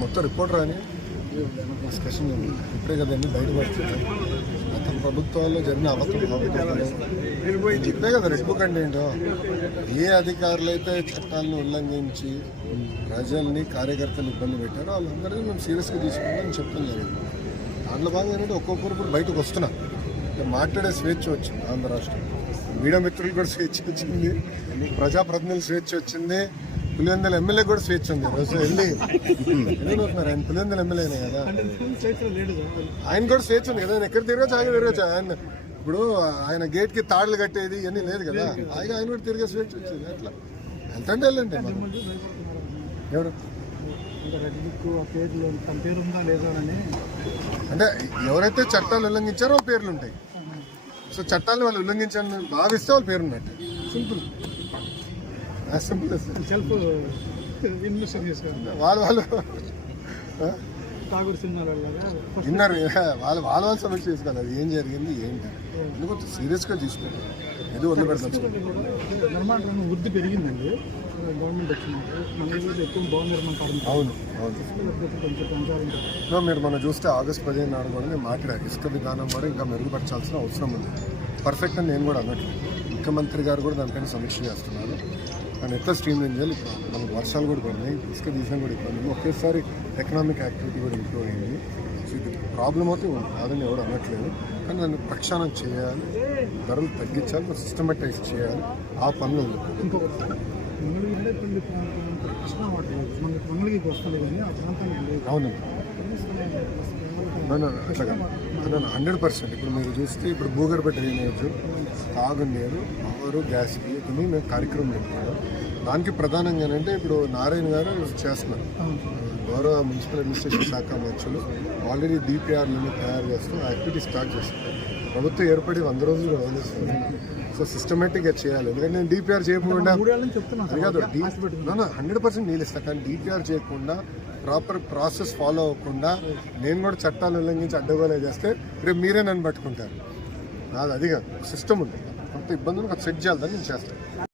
మొత్తం రిపోర్ట్ రాని డిస్కషన్ ఇప్పుడే కదండి బయటపడుతుంది. గత ప్రభుత్వాల్లో జరిగిన అబద్ధాలు చెప్పే కదా రెడ్ బుక్ అంటే ఏంటో. ఏ అధికారులు అయితే చట్టాలను ఉల్లంఘించి ప్రజల్ని కార్యకర్తలు ఇబ్బంది పెట్టారో వాళ్ళందరినీ మేము సీరియస్గా తీసుకుంటామని చెప్తాం జరిగింది. దాంట్లో భాగంగా ఏంటంటే ఒక్కొక్కరు ఇప్పుడు బయటకు వస్తున్నాం. మాట్లాడే స్వేచ్ఛ వచ్చింది ఆంధ్ర రాష్ట్రం. మీడియా మిత్రులు కూడా స్వేచ్ఛ వచ్చింది, ప్రజాప్రతినిధులు స్వేచ్ఛ వచ్చింది, పులివెందుల ఎమ్మెల్యే కూడా స్వేచ్ఛ ఉంది. రోజు వెళ్ళిపోతున్నారు. ఆయన పులివెందుల ఎమ్మెల్యేనే కదా, ఆయన కూడా స్వేచ్ఛ ఉంది కదా. ఆయన ఎక్కడ తిరగచ్చు, ఆయన తిరగచ్చు. ఆయన ఇప్పుడు ఆయన గేట్కి తాడులు కట్టేది ఇవన్నీ లేదు కదా. ఆయన కూడా తిరిగే స్వేచ్ఛ వచ్చింది. అట్లా ఎంతంటే వెళ్ళండి. ఎవరు అంటే ఎవరైతే చట్టాలు ఉల్లంఘించారో వాళ్ళ పేర్లు ఉంటాయి. సో చట్టాలను వాళ్ళు ఉల్లంఘించాలని భావిస్తే వాళ్ళ పేరు ఉన్నట్టు. Simple, simple. వాళ్ళు విన్నారు, వాళ్ళ సమస్య చేసుకోవాలి. అది ఏం జరిగింది ఏంటి ఎందుకు సీరియస్గా తీసుకోండి. ఇది వదిలిపెడతాం. వృద్ధి పెరిగిందండి గవర్నమెంట్ వచ్చింది. ఎక్కువ భవన నిర్మాణం. అవును అవును. మీరు మనం చూస్తే ఆగస్టు 15 నాడు కూడా నేను మాట్లాడాను. ఇసుక విధానం కూడా ఇంకా మెరుగుపరచాల్సిన అవసరం ఉంది. పర్ఫెక్ట్ అని నేను కూడా అన్నట్లు. ముఖ్యమంత్రి గారు కూడా దానిపైన సమీక్ష చేస్తున్నారు. కానీ ఎట్లా స్ట్రీమ్ లైన్ చేయాలి. ఇప్పుడు మనకు వర్షాలు కూడా పడినాయి, ఇసుక తీసినా కూడా ఇబ్బంది. ఒకేసారి ఎకనామిక్ యాక్టివిటీ కూడా ఇంప్రూవ్ అయింది. సో ఇది ప్రాబ్లం అయితే కాదని ఎవరు అనట్లేదు. కానీ దాన్ని ప్రక్షాళన చేయాలి, ధరలు తగ్గించాలి, సిస్టమేటైజ్ చేయాలి. ఆ పనులు అవును అట్లాగా 100%. ఇప్పుడు మీరు చూస్తే ఇప్పుడు భూగర్భ డ్రైనేజ్, తాగునీరు, పవరు, గ్యాస్ ఇవన్నీ మేము కార్యక్రమం పెట్టుకున్నాం. దానికి ప్రధానంగా ఏంటంటే ఇప్పుడు నారాయణ గారు చేస్తున్నారు. గౌరవ మున్సిపల్ అడ్మినిస్ట్రేషన్ శాఖ మంత్రులు ఆల్రెడీ డిపిఆర్లను తయారు చేస్తూ యాక్టివిటీ స్టార్ట్ చేస్తున్నారు. ప్రభుత్వం ఏర్పడి 100 రోజులు వదిలేస్తుంది. సో సిస్టమేటిక్గా చేయాలి. ఎందుకంటే నేను డిపిఆర్ చేయకుండా కాదు, 100% నీళ్ళు ఇస్తాను. కానీ డిపిఆర్ చేయకుండా ప్రాపర్ ప్రాసెస్ ఫాలో అవ్వకుండా నేను కూడా చట్టాలు ఉల్లంఘించి అడ్డగోలే చేస్తే రేపు మీరే నన్ను పట్టుకుంటారు. నాది అది కాదు, సిస్టమ్ ఉంది. కొంత ఇబ్బందులు సెట్ చేయాలని నేను చేస్తాను.